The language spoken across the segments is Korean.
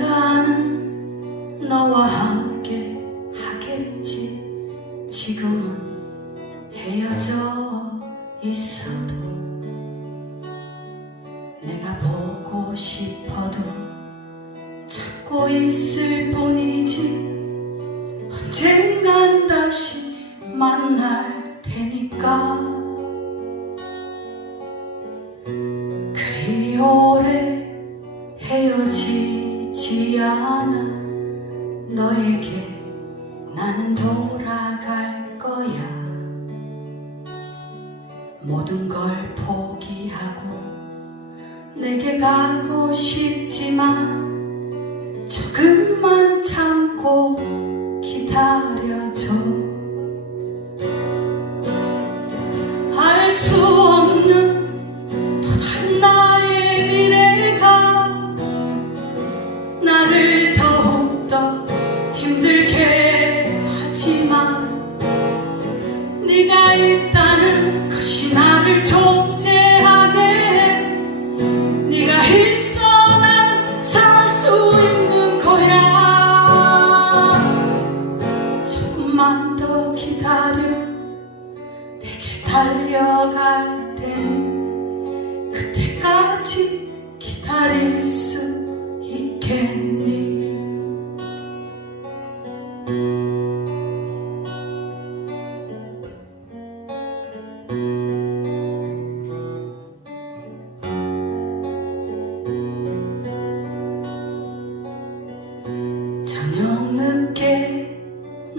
언젠가는 너와 함께 하겠지. 지금은 헤어져 있어도 내가 보고 싶어도 찾고 있을 뿐이지. 언젠간 다시 만날 테니까. 그리 오래 헤어지지 지 않아. 너에게 나는 돌아갈 거야. 모든 걸 포기하고 내게 가고 싶지만 네가 있다는 것이 나를 존재하게 해. 네가 있어 나는 살 수 있는 거야. 조금만 더 기다려. 내게 달려갈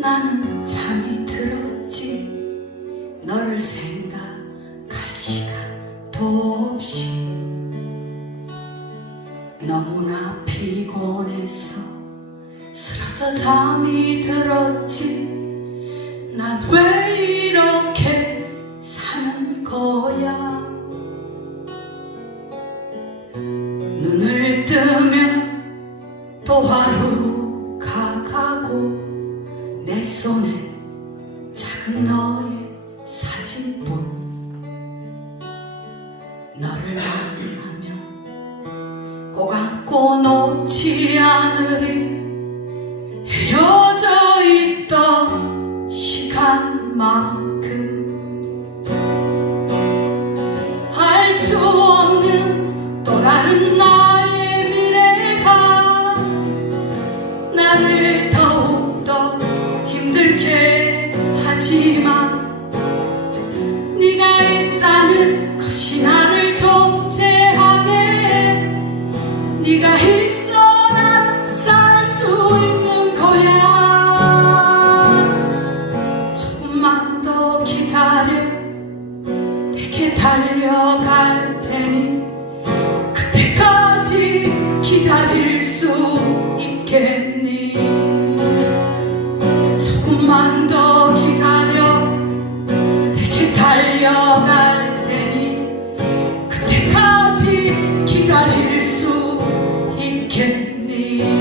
나는 잠이 들었지. 너를 생각할 시간도 없이 너무나 피곤해서 쓰러져 잠이 들었지. 난 왜 이렇 손엔 작은 너의 사진뿐. 너를 만나면 꼭 안고 놓지 않으리. 헤어져 있던 시간만큼 알 수 없는 또 다른 나의 미래가 나를 다시 나를 존재하게 네가 있어 난 살 수 있는 거야. 조금만 더 기다려. 내게 달려갈 테니 그때까지 기다릴 수 can need